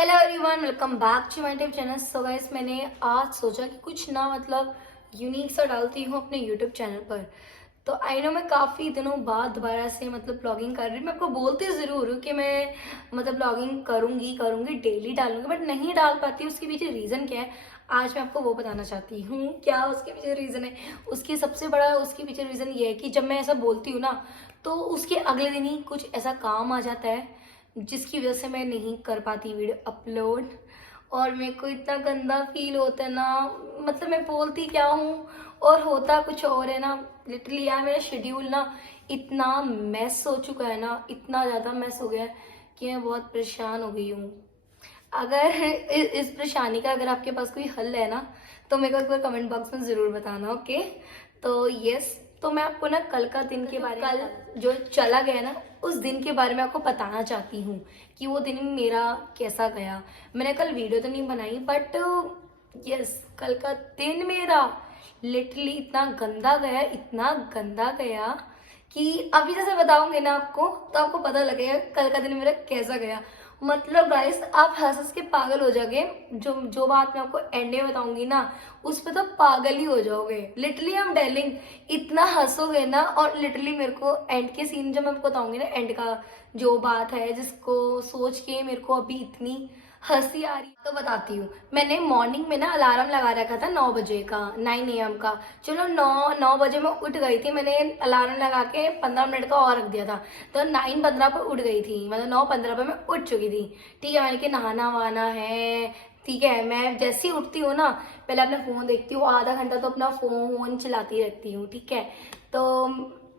Hello everyone, welcome back to my YouTube channel. So guys, मैंने आज सोचा कि कुछ ना यूनिक सा डालती हूँ अपने यूट्यूब चैनल पर। तो आई नो मैं काफ़ी दिनों बाद दोबारा से ब्लॉगिंग कर रही हूँ। मैं आपको बोलती ज़रूर हूँ कि मैं ब्लॉगिंग करूँगी डेली डालूंगी, बट नहीं डाल पाती। उसके पीछे रीज़न क्या है आज मैं आपको वो बताना चाहती हूँ। क्या उसके पीछे रीज़न है? उसके पीछे रीज़न ये है कि जब मैं ऐसा बोलती हूँ ना, तो उसके अगले दिन ही कुछ ऐसा काम आ जाता है जिसकी वजह से मैं नहीं कर पाती वीडियो अपलोड। और मेरे को इतना गंदा फील होता है ना, मैं बोलती क्या हूँ और होता कुछ और है ना। लिटरली यार, मेरा शेड्यूल ना इतना मैस हो चुका है ना, इतना ज़्यादा मैस हो गया है कि मैं बहुत परेशान हो गई हूँ। अगर इस परेशानी का अगर आपके पास कोई हल है ना, तो मेरे को एक बार कमेंट बॉक्स में ज़रूर बताना, ओके। तो यस, तो मैं आपको ना कल का दिन के बारे में, कल जो चला गया ना, उस दिन के बारे में आपको बताना चाहती हूँ कि वो दिन मेरा कैसा गया। मैंने कल वीडियो तो नहीं बनाई, बट यस, कल का दिन मेरा लिटरली इतना गंदा गया कि अभी जैसे बताऊंगी ना आपको, तो आपको पता लगेगा कल का दिन मेरा कैसा गया। गाइस, आप हंस हंस के पागल हो जाओगे। जो जो बात मैं आपको एंड में बताऊंगी ना, उस पे तो पागल ही हो जाओगे। लिटरली आई एम टेलिंग, इतना हंसोगे ना। और लिटरली मेरे को एंड के सीन जब मैं आपको बताऊंगी ना, एंड का जो बात है जिसको सोच के मेरे को अभी इतनी हंसी आ रही, तो बताती हूँ। मैंने मॉर्निंग में ना अलार्म लगा रखा था 9 बजे का, 9 AM का। चलो 9 बजे मैं उठ गई थी। मैंने अलार्म लगा के 15 मिनट का और रख दिया था, तो 9:15 पर उठ गई थी। 9:15 पर मैं उठ चुकी थी। ठीक है, मैंने कि नहाना वहाना है। ठीक है, मैं जैसे ही उठती हूँ ना, पहले अपना फ़ोन देखती हूँ। आधा घंटा तो अपना फ़ोन चलाती रहती हूँ। ठीक है, तो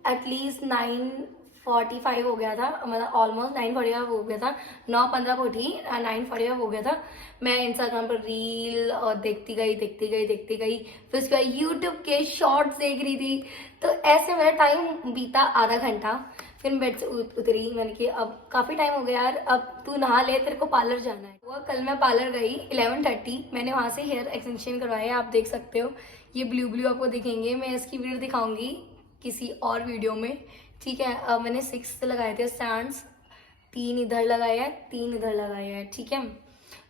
एटलीस्ट 9:45 हो गया था, ऑलमोस्ट 9:45 हो गया था। 9:15 को उठी, 9:45 हो गया था। मैं इंस्टाग्राम पर रील और देखती गई। फिर उसके बाद यूट्यूब के शॉर्ट्स देख रही थी। तो ऐसे मेरा टाइम बीता आधा घंटा। फिर बेड से उतरी। मैंने कि अब काफ़ी टाइम हो गया यार, अब तू नहा ले, तेरे को पार्लर जाना है। हुआ कल मैं पार्लर गई 11:30। मैंने वहाँ से हेयर एक्सटेंशन करवाए, आप देख सकते हो। ये ब्लू आपको दिखेंगे। मैं इसकी वीडियो दिखाऊंगी किसी और वीडियो में। ठीक है, अब मैंने 6 लगाए थे स्टैंड्स। 3 इधर लगाए हैं, 3 इधर लगाए हैं। ठीक है,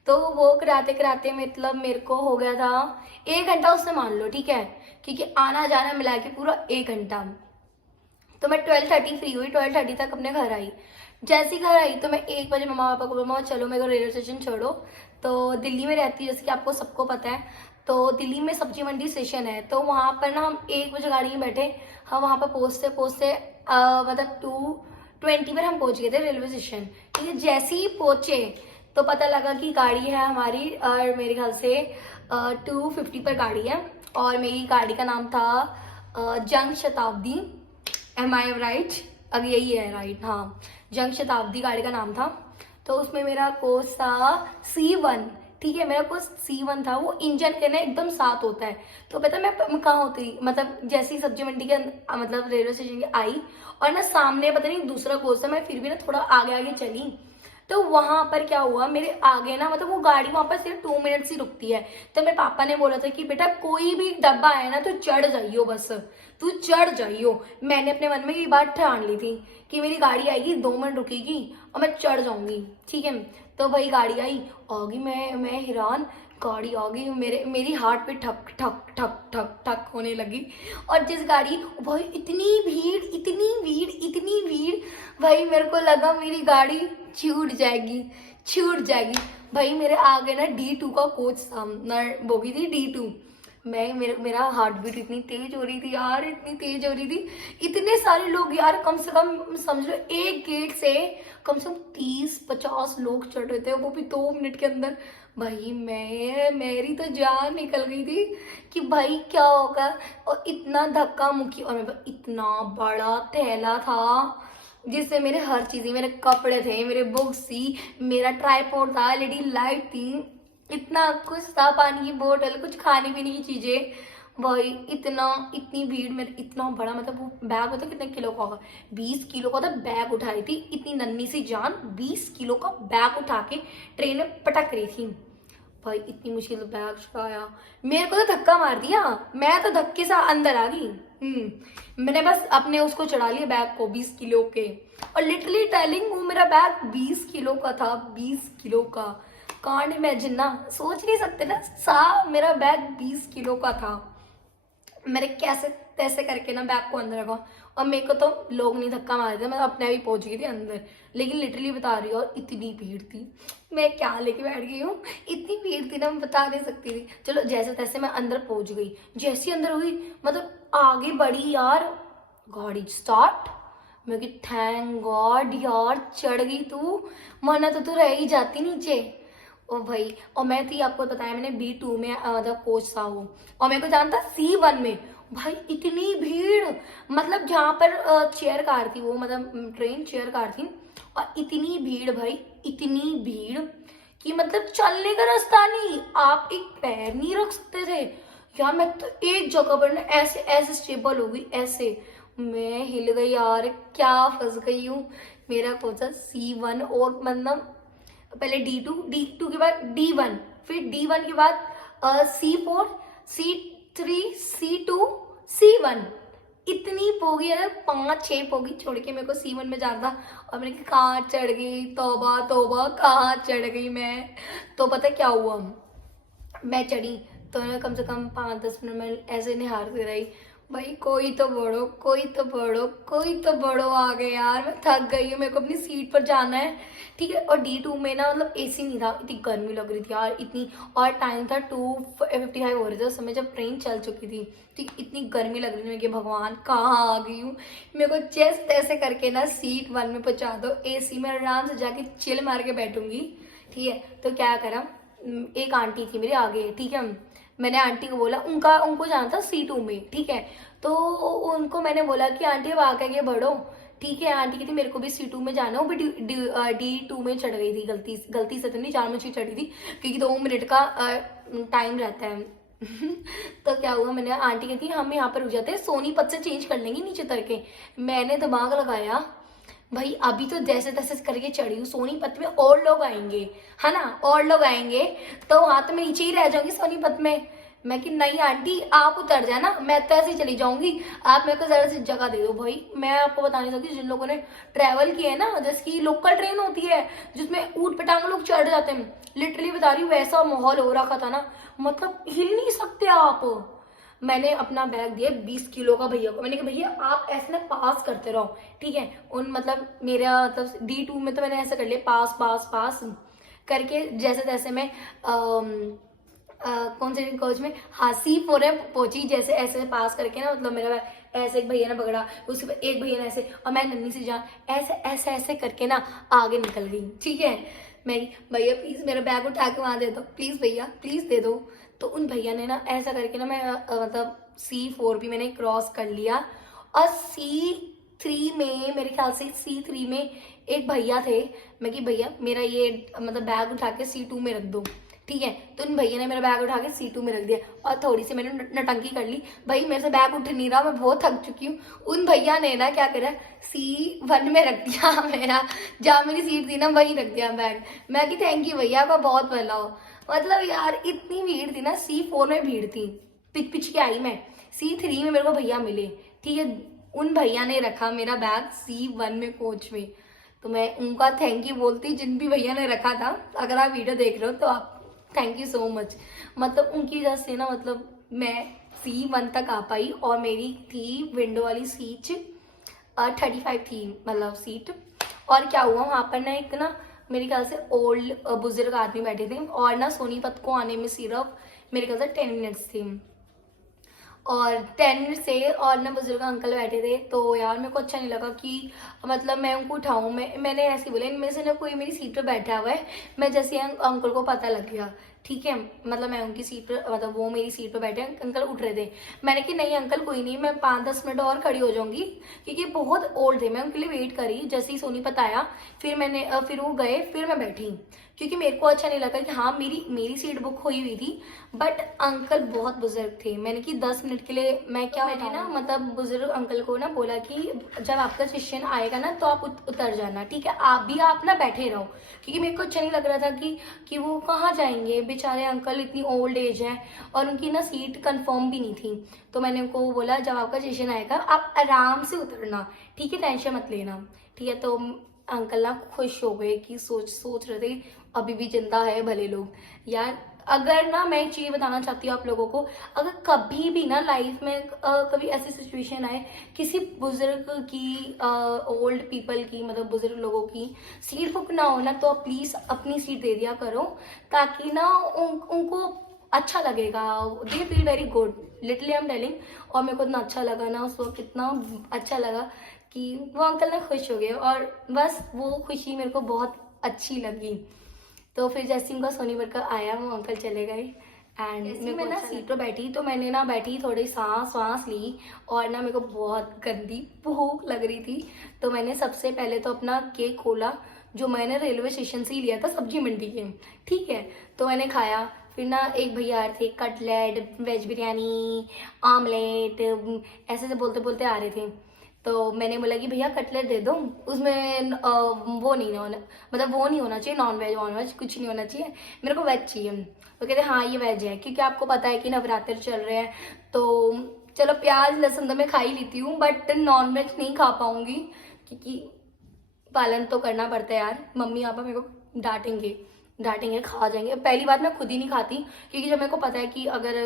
तो वो कराते कराते मेरे को हो गया था 1 घंटा, उससे मान लो। ठीक है, क्योंकि आना जाना मिला के पूरा 1 घंटा। तो मैं 12:30 फ्री हुई, 12:30 तक अपने घर आई। जैसे ही घर आई तो मैं 1 बजे मम्मा पापा को बोला, चलो मेरे को रेलवे स्टेशन छोड़ो। तो दिल्ली में रहती है, जैसे कि आपको सबको पता है। तो दिल्ली में सब्जी मंडी स्टेशन है, तो वहाँ पर ना हम 1 बजे गाड़ी में बैठे। हम वहाँ पर पहुँचते पहुँचते 2:20 पर हम पहुँच गए थे रेलवे स्टेशन। ठीक है, जैसे ही पहुँचे तो पता लगा कि गाड़ी है हमारी, और मेरे ख्याल से 2:50 पर गाड़ी है। और मेरी गाड़ी का नाम था जंग शताब्दी। एम आई राइट? अब यही है राइट, हाँ। जंग शताब्दी गाड़ी का नाम था। तो उसमें मेरा कोर्स था C1। ठीक है, मेरा कोर्स C1 था। वो इंजन के ना एकदम साथ होता है। तो पता है मैं कहाँ होती, जैसी सब्जी मंडी के रेलवे स्टेशन के आई, और ना सामने पता नहीं दूसरा कोर्स था। मैं फिर भी ना थोड़ा आगे आगे चली। तो वहां पर क्या हुआ, मेरे आगे ना वो गाड़ी वहां पर सिर्फ 2 मिनट ही रुकती है। तो मेरे पापा ने बोला था कि बेटा कोई भी डब्बा है ना तो चढ़ जाइयो, बस तू चढ़ जाइयो। मैंने अपने मन में ये बात ठान ली थी कि मेरी गाड़ी आएगी, 2 मिनट रुकेगी और मैं चढ़ जाऊंगी। ठीक है, तो भाई गाड़ी आई, आ गई। मैं हैरान, गाड़ी आ गई। मेरी हार्ट पे ठक ठक ठक ठक ठक होने लगी। और जिस गाड़ी, भाई इतनी भीड़। भाई मेरे को लगा मेरी गाड़ी छूट जाएगी। भाई मेरे आगे ना D2 का कोच सामना बोगी थी, D2। मेरा हार्ट बीट इतनी तेज हो रही थी यार, इतनी तेज हो रही थी। इतने सारे लोग यार, कम से कम समझ लो एक गेट से कम से कम 30-50 लोग चढ़ रहे थे, वो भी 2 मिनट के अंदर। भाई मेरी तो जान निकल गई थी कि भाई क्या होगा। और इतना धक्का मुक्की, और मेरे पास इतना बड़ा थैला था जिससे मेरे हर चीजें, मेरे कपड़े थे, मेरे बुक्स थी, मेरा ट्राइपॉड था, एलईडी लाइट थी, इतना कुछ था, पानी की बोतल, कुछ खाने पीने की चीजें। भाई इतनी भीड़ में इतना बड़ा, वो बैग होता कितने किलो का होगा, 20 किलो का था बैग। उठाई थी इतनी नन्ही सी जान, 20 किलो का बैग उठा के ट्रेन में पटक रही थी। भाई इतनी मुश्किल से बैग उठाया, मेरे को तो धक्का मार दिया। मैं तो धक्के से अंदर आ गई। मैंने बस अपने उसको चढ़ा लिया बैग को, 20 किलो के। और लिटरली टेलिंग हूँ, मेरा बैग 20 किलो का था, 20 किलो का। कांट इमेजिन ना, सोच नहीं सकते ना, मेरा बैग 20 किलो का था। मैंने कैसे तैसे करके ना बैग को अंदर रखा, और मेरे को तो लोग नहीं धक्का मार रहे थे, मैं अपने आप ही पहुंच गई थी अंदर। लेकिन लिटरली बता रही हूँ, और इतनी भीड़ थी, मैं क्या लेके बैठ गई हूँ, इतनी भीड़ थी ना, मैं बता नहीं सकती थी। चलो जैसे तैसे मैं अंदर पहुंच गई, जैसे ही अंदर हुई मतलब आगे बढ़ी यार, गाड़ी स्टार्ट। मैं कि थैंक गॉड यार चढ़ गई तू, वरना तो तू रह ही जाती नीचे। ओ भाई, और मैं थी, आपको बताया मैंने, B2 में मतलब कोच था वो, और मेरे को जानता C1 में। भाई इतनी भीड़, मतलब जहाँ पर चेयर कार थी वो, मतलब ट्रेन चेयर कार थी, और इतनी भीड़ भाई, इतनी भीड़ कि मतलब चलने का रास्ता नहीं, आप एक पैर नहीं रख सकते थे यार। मैं तो एक जगह पर ना ऐसे ऐसे स्टेबल हो गई, ऐसे मैं हिल गई यार, क्या फंस गई हूँ। मेरा कोच था C1, और मतलब पहले D2 के बाद D1, फिर D1 के बाद C4, C3, C2, C1, इतनी पोगी है, 5-6 पोगी छोड़ के मेरे को C1 में जाना था। और मैंने कहा कहाँ चढ़ गई, तौबा तौबा, कहाँ चढ़ गई मैं। तो पता क्या हुआ, मैं चढ़ी तो मैं कम से कम 5-10 मिनट में ऐसे निहारती रही, भाई कोई तो बढ़ो, कोई तो बढ़ो, कोई तो बढ़ो आगे यार, मैं थक गई हूँ, मेरे को अपनी सीट पर जाना है। ठीक है, और D2 में ना मतलब AC नहीं था, इतनी गर्मी लग रही थी यार इतनी, और टाइम था 2:55 हो रहे थे उस समय जब ट्रेन चल चुकी थी। ठीक, इतनी गर्मी लग रही थी, मैं कि भगवान कहाँ आ गई हूँ। मेरे को जैसे तैसे करके ना सीट 1 में पहुंचा दो, AC में आराम से जाके चिल मार के बैठूंगी। ठीक है, तो क्या करा, एक आंटी थी मेरे आगे, ठीक है, मैंने आंटी को बोला, उनको जाना था C2 में। ठीक है, तो उनको मैंने बोला कि आंटी अब आगे बढ़ो। ठीक है, आंटी कहती मेरे को भी C2 में जाना हो, बट D2 में चढ़ गई थी, गलती से तो नहीं, जानबूझ चढ़ी थी, क्योंकि 2 मिनट का टाइम रहता है। तो क्या हुआ, मैंने, आंटी कहती हम यहाँ पर रुक जाते हैं, सोनीपत से चेंज कर लेंगे नीचे उतर के। मैंने दिमाग लगाया, भाई अभी तो जैसे तैसे करके चढ़ी हूँ, सोनीपत में और लोग आएंगे, है ना, और लोग आएंगे, तो वहां तो मैं नीचे ही रह जाऊंगी सोनीपत में। मैं कि नहीं आंटी आप उतर जाना, मैं तो ऐसे ही चली जाऊंगी, आप मेरे को जरा सी जगह दे दो। भाई मैं आपको बता नहीं सकती, जिन लोगों ने ट्रैवल किया है ना, जैसे कि लोकल ट्रेन होती है जिसमें ऊट पटांग लोग चढ़ जाते हैं, लिटरली बता रही हूँ वैसा माहौल हो रखा था ना, मतलब हिल नहीं सकते आप। मैंने अपना बैग दिया 20 किलो का भैया को, मैंने कहा भैया आप ऐसे ना पास करते रहो। ठीक है, उन मतलब मेरा मतलब D2 में तो मैंने ऐसा कर लिया, पास पास पास करके जैसे तैसे मैं कौन से कोच में, हाँ C4 में पहुंची, जैसे ऐसे पास करके ना, मतलब मेरा ऐसे एक भैया ने पकड़ा, उसके बाद एक भैया ने ऐसे, और मैं नन्ही सी जान ऐसे ऐसे ऐसे करके ना आगे निकल गई। ठीक है, मैं भैया प्लीज मेरा बैग उठा के वहां दे दो, प्लीज भैया प्लीज दे दो। तो उन भैया ने ना ऐसा करके ना, मैं मतलब C4 भी मैंने क्रॉस कर लिया, और C3 में, मेरे ख्याल से C3 में एक भैया थे। मैं कि भैया मेरा ये मतलब बैग उठा के C2 में रख दो। ठीक है, तो उन भैया ने मेरा बैग उठा के C2 में रख दिया, और थोड़ी सी मैंने नटंकी कर ली, भाई मेरे से बैग उठ नहीं रहा, मैं बहुत थक चुकी हूँ। उन भैया ने ना क्या करा, C1 में रख दिया मेरा, जहाँ मेरी सीट थी ना वहीं रख दिया बैग। मैं कि थैंक यू भैया, आपका बहुत भला हो। मतलब यार इतनी भीड़ थी ना, C4 में भीड़ थी, पिच पिच के आई मैं, C3 में मेरे को भैया मिले। ठीक है, उन भैया ने रखा मेरा बैग C1 में कोच में, तो मैं उनका थैंक यू बोलती, जिन भी भैया ने रखा था। अगर आप वीडियो देख रहे हो तो आप थैंक यू सो मच, मतलब उनकी वजह से ना, मतलब मैं C1 तक आ पाई, और मेरी थी विंडो वाली सीट 35 थी, मतलब सीट। और क्या हुआ वहाँ पर ना, एक ना मेरे ख्याल से ओल्ड बुजुर्ग आदमी बैठे थे, और ना सोनीपत को आने में सिर्फ मेरे ख्याल से 10 मिनट्स थी, और 10 मिनट से, और ना बुजुर्ग अंकल बैठे थे। तो यार मेरे को अच्छा नहीं लगा कि मतलब मैं उनको उठाऊं, मैंने ऐसे बोला इनमें से ना कोई मेरी सीट पर बैठा हुआ है। मैं जैसे अंकल को पता लग गया, ठीक है, मतलब मैं उनकी सीट पर, मतलब वो मेरी सीट पर बैठे, अंकल उठ रहे थे, मैंने कि नहीं अंकल कोई नहीं, मैं 5-10 मिनट और खड़ी हो जाऊंगी, क्योंकि बहुत ओल्ड थे। मैं उनके लिए वेट करी, जैसे ही सोनीपत आया, फिर मैंने फिर वो गए, फिर मैं बैठी, क्योंकि मेरे को अच्छा नहीं लगा कि हाँ मेरी सीट बुक हुई हुई थी, बट अंकल बहुत बुजुर्ग थे। मैंने कि 10 मिनट के लिए मैं क्या, मैंने ना मतलब बुजुर्ग अंकल को ना बोला कि जब आपका सेशन आएगा ना तो आप उतर जाना, ठीक है, आप ना बैठे रहो, क्योंकि मेरे को अच्छा नहीं लग रहा था कि वो कहाँ जाएंगे बेचारे अंकल, इतनी ओल्ड एज है, और उनकी ना सीट कंफर्म भी नहीं थी। तो मैंने उनको बोला जब आपका सेशन आएगा आप आराम से उतरना, ठीक है, टेंशन मत लेना। ठीक है, तो अंकल ना खुश हो गए कि सोच रहे थे अभी भी जिंदा है भले लोग। यार अगर ना मैं एक चीज बताना चाहती हूँ आप लोगों को, अगर कभी भी ना लाइफ में कभी ऐसी सिचुएशन आए किसी बुजुर्ग की, ओल्ड पीपल की, मतलब बुजुर्ग लोगों की सीट बुक ना हो ना, तो प्लीज अपनी सीट दे दिया करो, ताकि ना उनको अच्छा लगेगा। They feel very good, literally I am telling. और मेरे को इतना अच्छा लगा ना उस वक्त, कितना अच्छा लगा कि वो अंकल ना खुश हो गए, और बस वो खुशी मेरे को बहुत अच्छी लगी। तो फिर जैसे उनका सोनीपत का आया, वो अंकल चले गए, एंड मैं ना सीट पर बैठी, तो मैंने ना बैठी थोड़ी सांस वांस ली, और ना मेरे को बहुत गंदी भूख लग रही थी। तो मैंने सबसे पहले तो अपना केक खोला, जो मैंने रेलवे स्टेशन से ही लिया था, सब्जी मंडी के, ठीक है। तो मैंने खाया। फिर ना एक भैया आ रहे थे, कटलेट, वेज बिरयानी, आमलेट, ऐसे से बोलते बोलते आ रहे थे। तो मैंने बोला कि भैया कटलेट दे दो, उसमें वो नहीं होना, मतलब वो नहीं होना चाहिए, नॉन वेज वॉन वेज कुछ नहीं होना चाहिए, मेरे को वेज चाहिए। तो कहते हाँ ये वेज है, क्योंकि आपको पता है कि नवरात्र चल रहे हैं, तो चलो प्याज लहसुन तो मैं खा ही लेती हूँ, बट नॉन वेज नहीं खा पाऊंगी, क्योंकि पालन तो करना पड़ता है यार। मम्मी पापा मेरे को डांटेंगे डांटेंगे, खा जाएंगे। पहली बात मैं खुद ही नहीं खाती, क्योंकि जब मेरे को पता है कि अगर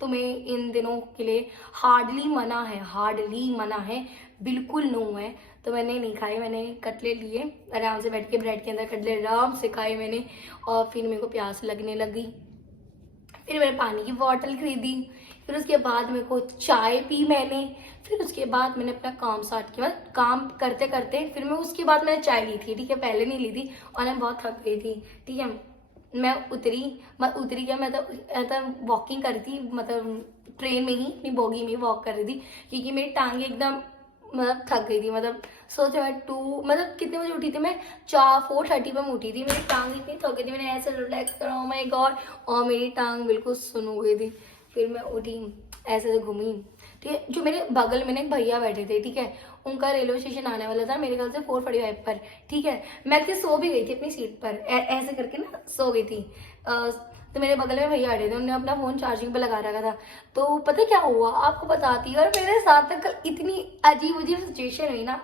तुम्हें इन दिनों के लिए हार्डली मना है, बिल्कुल नो है, तो मैंने नहीं खाए। मैंने कटलेट लिए, आराम से बैठ के ब्रेड के अंदर कटलेट आराम से खाए मैंने, और फिर मेरे को प्यास लगने लगी। फिर मैंने पानी की बॉटल खरीदी, फिर उसके बाद मेरे को चाय पी मैंने, फिर उसके बाद मैंने अपना काम स्टार्ट किया। काम करते करते फिर मैं उसके बाद मैंने चाय ली थी, ठीक है, पहले नहीं ली थी, और मैं बहुत थक गई थी, ठीक है। मैं उतरी क्या, मैं तो वॉकिंग कर रही थी, मतलब ट्रेन में ही, अपनी बोगी में वॉक कर रही थी, क्योंकि मेरी टांगे एकदम मतलब थक गई थी। मतलब सोचो मैं मतलब कितने बजे उठी थी मैं, 4:30 पे मैं उठी थी, मेरी टांग इतनी थक गई थी, मैंने ऐसे रिलैक्स करा, ओह माय गॉड, और मेरी टांग बिल्कुल सुन हो गई थी। फिर मैं उठी, ऐसे से घूमी, ठीक है। जो मेरे बगल में ना एक भैया बैठे थे, ठीक है, उनका रेलवे स्टेशन आने वाला था मेरे ख्याल से 4:45 पर, ठीक है। मैं तो सो भी गई थी अपनी सीट पर, ऐसे करके ना सो गई थी। तो मेरे बगल में भैया बैठे थे, उन्होंने अपना फोन चार्जिंग पे लगा रखा था। तो पता क्या हुआ आपको बताती हूँ, और मेरे साथ तक कल इतनी अजीब अजीब सिचुएशन हुई ना,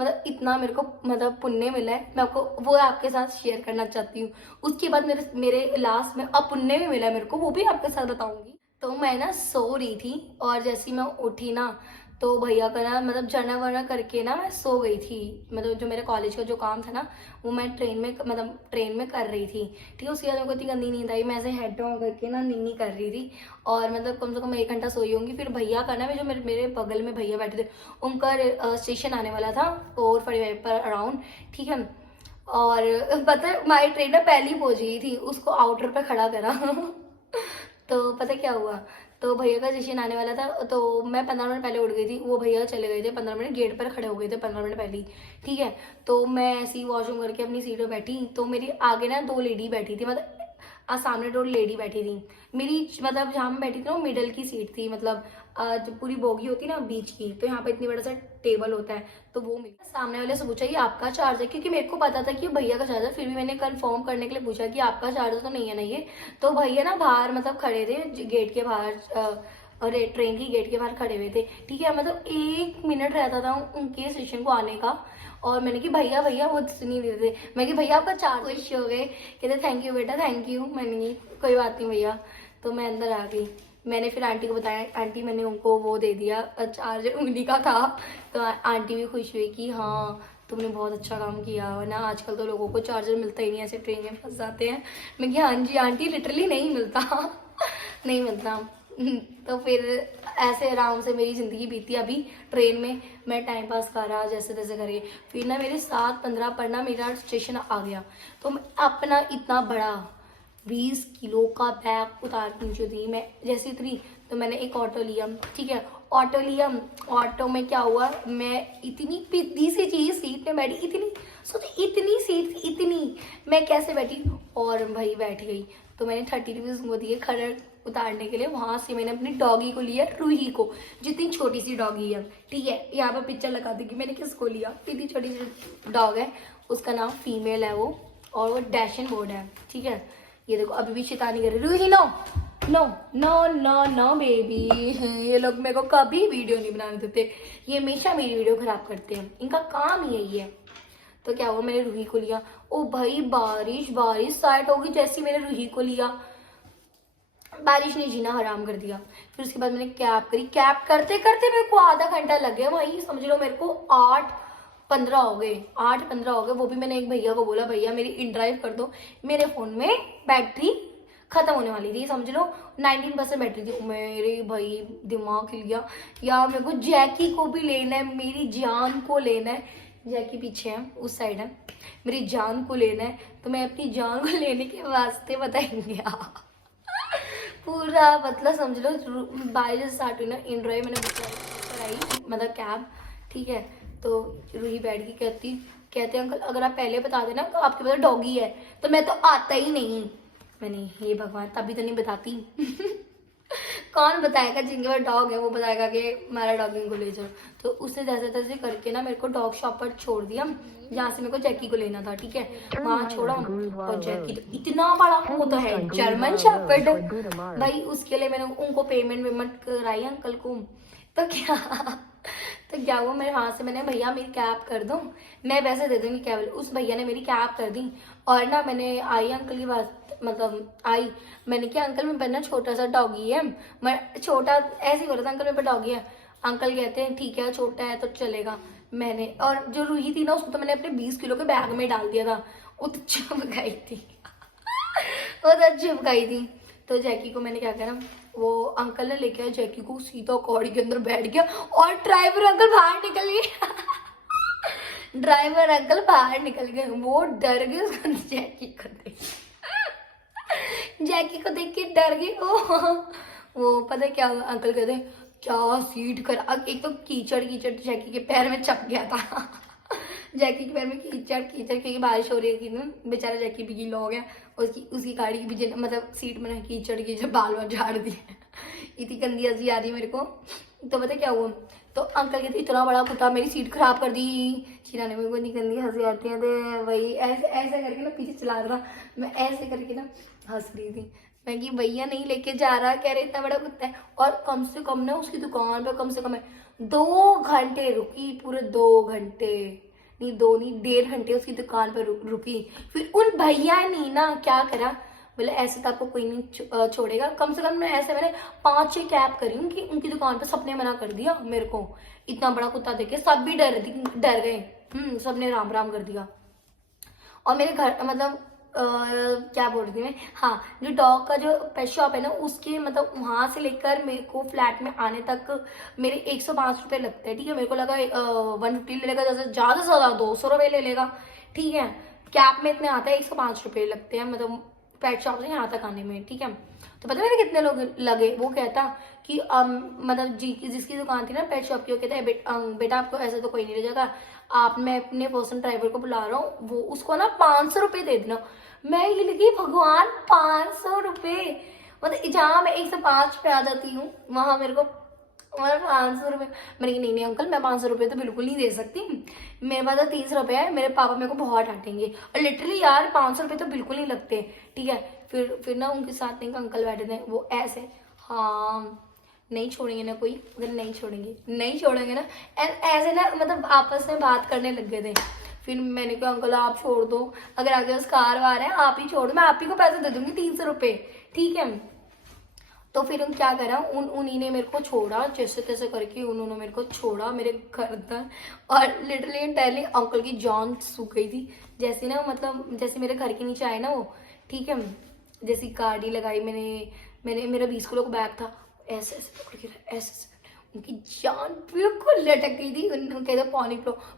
मतलब इतना मेरे को मतलब पुण्य मिला है, मैं आपको वो आपके साथ शेयर करना चाहती हूँ। उसके बाद मेरे मेरे लास्ट में अपुण्य भी मिला है मेरे को, वो भी आपके साथ बताऊंगी। तो मैं ना सो रही थी, और जैसे ही मैं उठी ना, तो भैया का ना मतलब जरना वरना करके ना मैं सो गई थी। मतलब जो मेरे कॉलेज का जो काम था ना, वो मैं ट्रेन में कर रही थी, ठीक है। उसके बाद मेरे को इतनी गंदी नींद आई, मैं ऐसे हेड डाउन करके ना नीनी कर रही थी, और मतलब कम से कम 1 घंटा सोई होंगी। फिर भैया का ना, जो मेरे बगल में भैया बैठे थे, उनका स्टेशन आने वाला था 4:45 पर अराउंड, ठीक है। और पता है हमारी ट्रेन ना पहले ही पहुंच गई थी, उसको आउटर पे खड़ा करा तो पता क्या हुआ, तो भैया का स्टेशन आने वाला था, तो मैं 15 मिनट पहले उठ गई थी, वो भैया चले गए थे 15 मिनट, गेट पर खड़े हो गए थे 15 मिनट पहले ही, ठीक है। तो मैं ऐसे ही वॉशरूम करके अपनी सीट पर बैठी, तो मेरी आगे ना 2 लेडी बैठी थी, मतलब सामने 2 लेडी बैठी थी मेरी, मतलब जहाँ मैं बैठी थी ना वो मिडल की सीट थी, मतलब जो पूरी बोगी होती है ना बीच की, तो यहाँ पे इतनी बड़ा सा टेबल होता है, तो वो मेरे सामने वाले से पूछा ये आपका चार्ज है, क्योंकि मेरे को पता था कि भैया का चार्ज है, फिर भी मैंने कंफर्म करने के लिए पूछा कि आपका चार्ज तो नहीं है ना ये। तो भैया ना बाहर मतलब खड़े थे, गेट के बाहर, अरे ट्रेन की गेट के बाहर खड़े हुए थे, ठीक है। मतलब 1 मिनट रहता था उनके स्टेशन को आने का, और मैंने कि भैया भैया वो सुन ही देते थे, मैं कि भैया आपका चार्ज खुश हो गए, कहते थैंक यू बेटा थैंक यू। मैंने की कोई बात नहीं भैया। तो मैं अंदर आ गई, मैंने फिर आंटी को बताया, आंटी मैंने उनको वो दे दिया, चार्जर उंगली का था। तो आंटी भी खुश हुई कि हाँ तुमने बहुत अच्छा काम किया, वरना आजकल तो लोगों को चार्जर मिलता ही नहीं, ऐसे ट्रेन में फंस जाते हैं। मैं कि हाँ जी आंटी लिटरली नहीं मिलता नहीं मिलता। तो फिर ऐसे आराम से मेरी ज़िंदगी बीती। अभी ट्रेन में मैं टाइम पास कर रहा जैसे तैसे करके, फिर ना मेरे 7:15 पर ना मेरा स्टेशन आ गया, तो मैं अपना इतना बड़ा 20 किलो का बैग उतार के नीचे थी। मैं जैसे उतरी तो मैंने एक ऑटो लिया, ठीक है। ऑटो लिया, ऑटो में क्या हुआ, मैं इतनी पिद्दी सी चीज सीट में बैठी, इतनी सोची इतनी सीट थी इतनी, मैं कैसे बैठी, और भाई बैठ गई। तो मैंने 30 रुपीज़ उनको दिए खड़े उतारने के लिए। वहां से मैंने अपनी डॉगी को लिया, रूही को, जितनी छोटी सी डॉगी है, ठीक है। यहाँ पर पिक्चर लगा देगी मैंने किसको लिया, इतनी छोटी सी डॉग है, उसका नाम फीमेल है वो, और वो डैशन बोर्ड है, ठीक है। ये देखो अभी भी शैतानी कर रही, Ruhi no no no no no baby. ये लोग मेरे को कभी वीडियो नहीं बनाने देते, ये हमेशा मेरी वीडियो खराब करते हैं, इनका काम ही यही है। तो क्या हुआ, मैंने रूही को लिया। ओ भाई बारिश बारिश स्टार्ट होगी जैसे ही मैंने रूही को लिया, बारिश ने जीना हराम कर दिया। फिर उसके बाद मैंने कैब करी, कैब करते करते मेरे को आधा घंटा लग गया वहीं, समझ लो मेरे को 8:15 हो गए, 8:15 हो गए। वो भी मैंने एक भैया को बोला, भैया मेरी इन ड्राइव कर दो, मेरे फोन में बैटरी खत्म होने वाली थी, समझ लो 19% बैटरी थी। मेरे भाई दिमाग हिल गया यार, मेरे को जैकी को भी लेना है, मेरी जान को लेना है। जैकी पीछे है, उस साइड है, मेरी जान को लेना है। तो मैं अपनी जान को लेने के वास्ते बताएंगे पूरा मतलब समझ लो बारिश स्टार्ट हुई ना, इन ड्राइव मैंने बुक कराई, मतलब कैब, ठीक है। तो रूही बैठ के कहते अंकल अगर आप पहले बता देना तो आपके पास डॉगी है, तो मैं तो आता ही नहीं। मैंने हे भगवान, तभी तो नहीं बताती कौन बताएगा, जिनके पास डॉग है वो बताएगा कि हमारा डॉगिंग को ले जाओ। तो उसने जैसे तैसे करके ना मेरे को डॉग शॉप पर छोड़ दिया, जहाँ से मेरे को जैकी को लेना था, ठीक है। वहां छोड़ा, और जैकी तो इतना बड़ा, वो तो है जर्मन शेफर्ड भाई, उसके लिए मैंने उनको पेमेंट कराई अंकल को। तो क्या हुआ, मेरे हाथ से मैंने, भैया मेरी कैब कर दो, मैं पैसे दे दूंगी कैब। उस भैया ने मेरी कैब कर दी। और ना मैंने आई अंकल की बात, मतलब आई, मैंने क्या अंकल मेरे पास ना छोटा सा डॉगी है, मैं छोटा ऐसे ही बोला था, अंकल मेरे पास डॉगी है। अंकल कहते हैं ठीक है छोटा है तो चलेगा। मैंने, और जो रूही थी ना उसको तो मैंने अपने 20 किलो के बैग में डाल दिया था, वो तो चिपकाई थी वो तो चिपकाई थी। तो जैकी को मैंने क्या करा, वो अंकल ने लेके आया जैकी को, सीधा कौड़ी के अंदर बैठ गया और ड्राइवर अंकल बाहर निकल गए ड्राइवर अंकल बाहर निकल गए, वो डर गए उसको जैकी को देख जैकी को देख के डर गई वो पता है क्या हुआ, अंकल कहते क्या सीट कर, एक तो कीचड़ जैकी के पैर में चप गया था जैकी के पैर में कीचड़ क्योंकि बारिश हो रही थी ना, बेचारा जैकी भी गीला हो गया, उसकी गाड़ी की भी मतलब सीट में कीचड़ बाल झाड़ दिए इतनी गंदी हंसी आ रही मेरे को। तो पता क्या हुआ, तो अंकल कहते इतना बड़ा कुत्ता मेरी सीट खराब कर दी, चिराने में को इतनी गंदी हंसी आती है। तो वही ऐसे ऐसे करके ना पीछे चला रहा था, मैं ऐसे करके ना हंस रही थी। मैं कि भैया नहीं लेके जा रहा, कह रहे इतना बड़ा कुत्ता है। और कम से कम ना उसकी दुकान पर कम से कम 2 घंटे रुकी, पूरे 2 घंटे नहीं, 2 नहीं 1.5 घंटे उसकी दुकान पर रुकी। फिर उन भैया ने ना क्या करा, बोले ऐसे तो आपको कोई नहीं छोड़ेगा। कम से कम ऐसे मैंने 5-6 कैब करी उनकी दुकान पे, सबने मना कर दिया मेरे को, इतना बड़ा कुत्ता देखे सब भी डर गए, सबने राम राम कर दिया। और मेरे घर मतलब क्या बोल रही थी मैं, हाँ, जो डॉग का जो पेट शॉप है ना, उसके मतलब वहां से लेकर मेरे को फ्लैट में आने तक मेरे 105 रुपये लगते हैं, ठीक है। मेरे को लगा 150 ले लेगा, जैसे ज्यादा से ज्यादा 200 रुपये ले लेगा, ठीक है। कैब में इतने आता है 105 रुपये लगते हैं, मतलब पेट शॉप से यहाँ तक आने में, ठीक है। तो पता मेरे कितने लोग लगे, वो कहता कि मतलब जिसकी दुकान थी ना पेट शॉप की, वो कहता है बेटा आपको ऐसे तो कोई नहीं ले जाएगा, आप, मैं अपने पर्सनल ड्राइवर को बुला रहा हूँ, वो उसको ना 500 रुपये दे देना। मैं ये लगी भगवान 500 रुपये, मतलब जहाँ मैं 105 पे आ जाती हूँ वहां मेरे को मतलब 500 रुपये। मैंने कहा नहीं अंकल मैं 500 रुपये तो बिल्कुल नहीं दे सकती, मेरे पास तो 30 रुपये है, मेरे पापा मेरे को बहुत डांटेंगे। और लिटरली यार 500 रुपये तो बिल्कुल नहीं लगते, ठीक है। फिर ना उनके साथ एक अंकल बैठे थे, वो ऐसे, हाँ नहीं छोड़ेंगे ना कोई, अगर नहीं छोड़ेंगे ना, ऐसे ना मतलब आपस में बात करने लग गए थे। फिर मैंने कहा अंकल आप छोड़ दो, अगर आगे उस कार वार है आप ही छोड़ दो, मैं आप ही को पैसे दे दूंगी 300 रुपये, ठीक है। तो फिर हम क्या करा, उन्हीं ने मेरे को छोड़ा, जैसे तैसे करके उन्होंने मेरे को छोड़ा मेरे घर तक। और लिटरली टेलिंग अंकल की जान सूख गई थी, जैसे ना मतलब जैसे मेरे घर के नीचे आए ना वो, ठीक है, जैसी गाड़ी लगाई मैंने मेरा 20 किलो का बैग था, ऐसे ऐसे पकड़ के ऐसे उनकी जान बिल्कुल लटक गई थी। कहते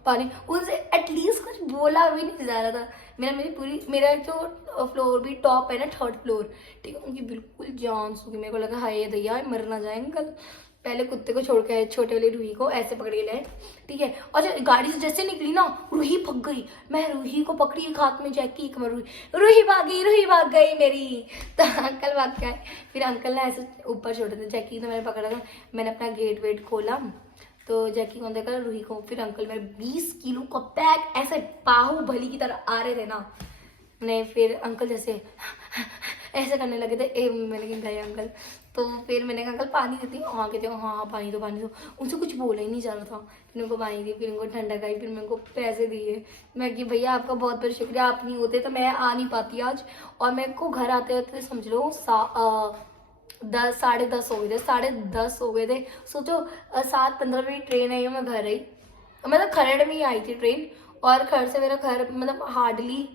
पानी उनसे एटलीस्ट कुछ बोला भी नहीं जा रहा था। मेरा जो फ्लोर भी टॉप है ना, 3rd फ्लोर, ठीक है, उनकी बिल्कुल जान सूखी। मेरे को लगा हाय दैया मर ना जाए अंकल। पहले कुत्ते को छोड़ के छोटे वाली रूही को ऐसे पकड़ के लाए, ठीक है। और गाड़ी से जैसे निकली ना, रूही भग गई, मैं रूही को पकड़ी, एक हाथ में जैकी, एक में रूही भाग गई मेरी। तो अंकल भाग गए। फिर अंकल ने ऐसे ऊपर छोड़े थे, जैकी तो मैंने पकड़ा था, मैंने अपना गेट वेट खोला तो जैकी को देखा, रूही को। फिर अंकल मेरे 20 किलो का बैग ऐसे बाहुबली की तरह आ रहे थे ना, नहीं फिर अंकल जैसे ऐसे करने लगे थे। मैंने कहा गए अंकल, तो फिर मैंने कहा अंकल पानी देती, हाँ कहते हो हाँ हाँ पानी दो पानी दो। उनसे कुछ बोला ही नहीं जा रहा था। फिर उनको पानी दी, फिर उनको ठंडक आई, फिर मैं उनको पैसे दिए। मैं कि भैया आपका बहुत बहुत शुक्रिया, आप नहीं होते तो मैं आ नहीं पाती आज। और मेरे को घर आते आते समझ लो 10 10:30 हो गए थे, 10:30 हो गए थे। सोचो 7:15 में ट्रेन आई, मैं घर आई, मतलब खरड़ में ही आई थी ट्रेन। और घर से मेरा घर मतलब हार्डली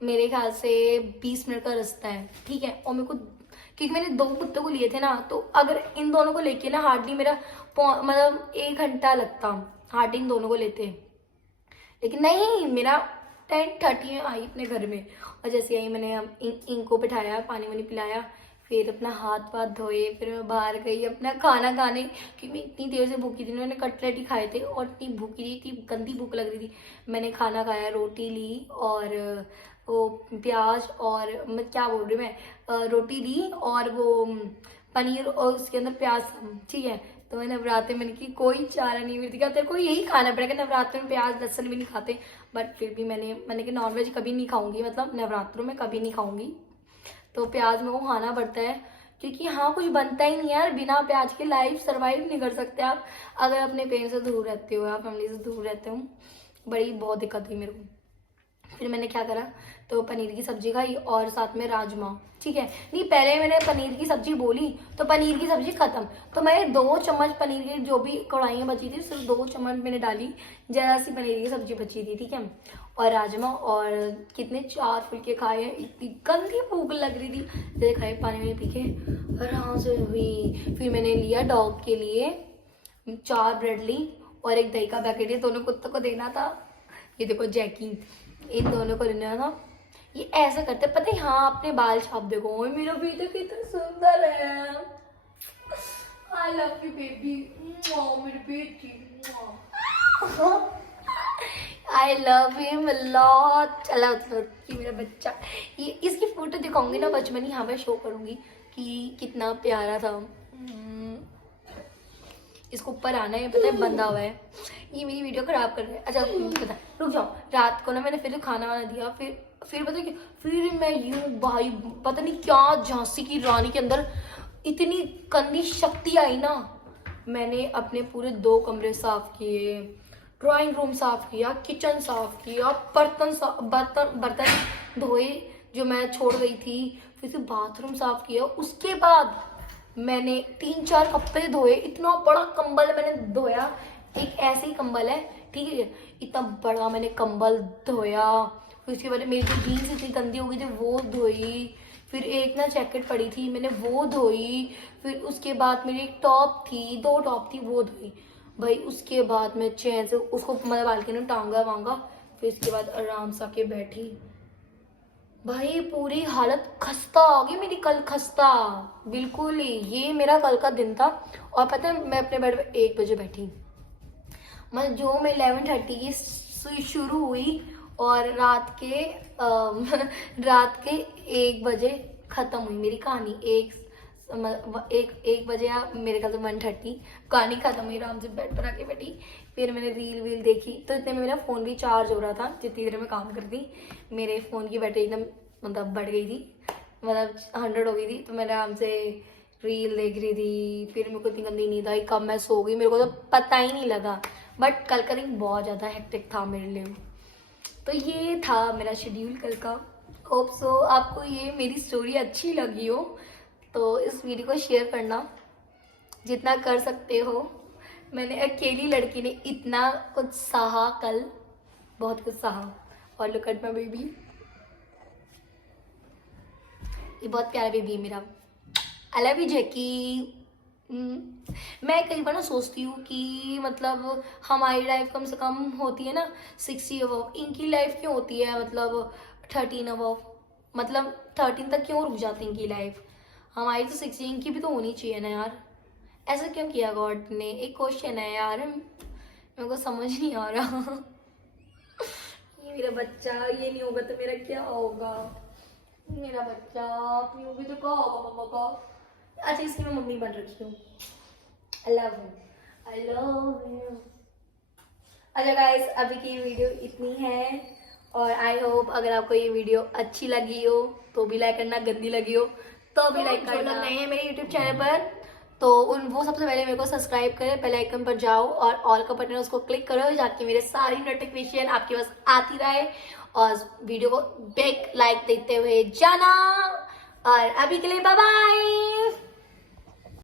मेरे ख्याल से 20 मिनट का रास्ता है, ठीक है। और मेरे को क्योंकि मैंने 2 कुत्तों को लिए थे ना, तो अगर इन दोनों को लेके ना हार्डली मेरा मतलब 1 घंटा लगता, हार्डली इन दोनों को लेते। लेकिन नहीं, मेरा 10:30 में आई अपने घर में। और जैसे आई मैंने इनको बिठाया, पानी वानी पिलाया, फिर अपना हाथ वाथ धोए, फिर मैं बाहर गई अपना खाना खाने, क्योंकि मैं इतनी देर से भूखी थी। मैंने कटलेट ही खाए थे और इतनी भूखी थी, इतनी गंदी भूख लग रही थी। मैंने खाना खाया, रोटी ली और वो प्याज और मैं क्या बोल रही हूँ मैं, रोटी ली और वो पनीर और उसके अंदर प्याज, ठीक है। तो मैं नवरात्रि मैंने की कोई चारा नहीं, मेरी कहा तेरे को यही खाना पड़ेगा, नवरात्रि में प्याज लहसुन भी नहीं खाते। बट फिर भी मैंने कि नॉनवेज कभी नहीं खाऊंगी, मतलब नवरात्रों में कभी नहीं खाऊंगी, तो प्याज मेरे को खाना पड़ता है। क्योंकि हाँ कुछ बनता ही नहीं यार, बिना प्याज के लाइफ सर्वाइव नहीं कर सकते आप, अगर अपने पेरेंट्स से दूर रहते हो या फैमिली से दूर रहते हो। बड़ी बहुत दिक्कत हुई मेरे को। फिर मैंने क्या करा, तो पनीर की सब्जी खाई और साथ में राजमा, ठीक है। नहीं पहले मैंने पनीर की सब्जी बोली तो पनीर की सब्जी खत्म, तो मैं 2 चम्मच पनीर की जो भी कढ़ाइयाँ बची थी सिर्फ 2 चम्मच मैंने डाली, जरा सी पनीर की सब्जी बची थी, ठीक है। और राजमा और कितने 4 फुलके खाए, इतनी गंदी भूख लग रही थी, जैसे खाए पानी में पी के आराम से हुई। फिर मैंने लिया डॉग के लिए 4 ब्रेड ली और एक दही का पैकेट, ये दोनों कुत्तों को देना था। ये देखो जैकी, इन दोनों को लेना था। ये ऐसा करते पता है, हाँ अपने बाल छाप देखो, ओए मेरा बेटा कितना सुंदर है। आई लव यू बेबी, मेरी बेटी, आई लव हिम लॉट। चला मतलब कि मेरा बच्चा, ये इसकी फोटो दिखाऊंगी ना बचपन ही, हाँ मैं शो करूंगी कि कितना प्यारा था। इसको ऊपर आना है, पता है बंधा हुआ है, ये मेरी वीडियो खराब कर रहा है। अच्छा पता रुक जाओ, रात को ना मैंने फिर खाना वाना दिया, फिर पता क्या, फिर मैं यूं भाई पता नहीं क्या झांसी की रानी के अंदर इतनी गंदी शक्ति आई ना। मैंने अपने पूरे 2 कमरे साफ किए, ड्राइंग रूम साफ किया, किचन साफ किया, बर्तन धोए जो मैं छोड़ गई थी, फिर से बाथरूम साफ किया। उसके बाद मैंने 3-4 कपड़े धोए, इतना बड़ा कंबल मैंने धोया, एक ऐसे ही कंबल है, ठीक है, इतना बड़ा मैंने कंबल धोया। फिर उसके बाद मेरी जो जीन्स इतनी गंदी हो गई थी वो धोई, फिर एक ना जैकेट पड़ी थी मैंने वो धोई, फिर उसके बाद मेरी एक टॉप थी, 2 टॉप थी वो धोई भाई। उसके बाद मैं चैन से उसको मतलब बालकनी में टांगा वांगा, फिर उसके बाद आराम से आके बैठी। भाई पूरी हालत खस्ता हो गई मेरी, कल खस्ता बिल्कुल ही। ये मेरा कल का दिन था। और पता है मैं अपने बेड पे 1 बजे बैठी, मतलब जो मैं 11:30 की शुरू हुई और रात के रात के 1 बजे खत्म हुई मेरी कहानी। एक बजे या मेरे ख्याल से 1:30 कहानी खत्म हुई, आराम से बेड पर आके बैठी। फिर मैंने रील वील देखी, तो इतने में मेरा फ़ोन भी चार्ज हो रहा था, जितनी देर में काम करती मेरे फ़ोन की बैटरी एकदम मतलब बढ़ गई थी, मतलब 100 हो गई थी। तो मैं आराम से रील देख रही थी, फिर मेरे को इतनी गंदी नींद आई, कब मैं सो गई मेरे को तो पता ही नहीं लगा। बट कल का दिन बहुत ज़्यादा हेक्टिक था मेरे लिए। तो ये था मेरा शेड्यूल कल का। होप सो आपको ये मेरी स्टोरी अच्छी लगी हो, तो इस वीडियो को शेयर करना जितना कर सकते हो। मैंने अकेली लड़की ने इतना कुछ सहा कल, बहुत कुछ सहा। और लुक एट माय बेबी, ये बहुत प्यारा बेबी है मेरा। आई लव यू जैकी। मैं कई बार ना सोचती हूँ कि मतलब हमारी लाइफ कम से कम होती है ना 60 अबव, इनकी लाइफ क्यों होती है मतलब 13 अबव, मतलब 13 तक क्यों रुक जाती है इनकी लाइफ। हमारी तो 16, इनकी भी तो होनी चाहिए ना यार। ऐसा क्यों किया गॉड ने, एक क्वेश्चन है यार, मेरे को समझ नहीं आ रहा। ये मेरा बच्चा, ये नहीं होगा तो मेरा क्या होगा। मेरा बच्चा आप नहीं होगी तो क्या होगा मम्मा का। अच्छा इसकी मैं मम्मी बन रखी हूँ। I love you, I love you. अच्छा गाइस अभी की वीडियो इतनी है, और आई होप अगर आपको ये वीडियो अच्छी लगी हो तो भी लाइक करना, गंदी लगी हो तो भी लाइक करना। जो लोग नए हैं मेरे यूट्यूब चैनल पर तो वो सबसे पहले मेरे को सब्सक्राइब करें, बेल आइकन पर जाओ और ऑल का बटन उसको क्लिक करो जाके मेरे सारी नोटिफिकेशन आपके पास आती रहे और वीडियो को बिग लाइक देते हुए जाना। और अभी के लिए बाय बाय।